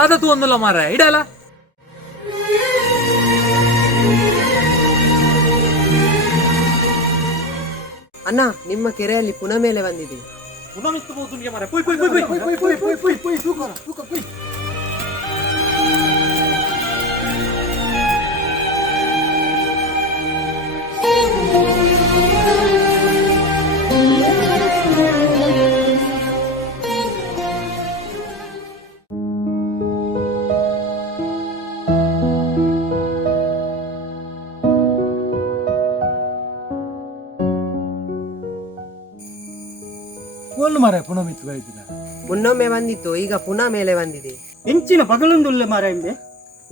ದಾದತ್ತು ಒಂದಲ್ಲ ಮಾರ ಇಡಲ್ಲ. ಅಣ್ಣ, ನಿಮ್ಮ ಕೆರೆಯಲ್ಲಿ ಪುನಃ ಮೇಲೆ ಬಂದಿದೆ. ಪುನಃ ಮಿಸ್ತು ಬೋತುಂಗೆ ಮಾರ. ಪುಯ್ ಪುಯ್ ಪುಯ್ ಪುಯ್. ಒಂದು ಮರ ಪುನಃ ಮಿತ್ತು ಬೈದಿನ ಮುನ್ನೊಮ್ಮೆ ಬಂದಿತ್ತು, ಈಗ ಪುನಃ ಮೇಲೆ ಬಂದಿದೆ. ಹೆಂಚಿನ ಪಗಲೊಂದುಲ್ಲ ಮಾರ ಎಂಬೆ.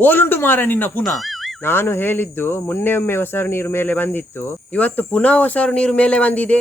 ಓಲುಂಟು ಮಾರ ನಿನ್ನ ಪುನಃ. ನಾನು ಹೇಳಿದ್ದು ಮೊನ್ನೆ ಒಮ್ಮೆ ಹೊಸರು ನೀರು ಮೇಲೆ ಬಂದಿತ್ತು, ಇವತ್ತು ಪುನಃ ಹೊಸರು ನೀರು ಮೇಲೆ ಬಂದಿದೆ.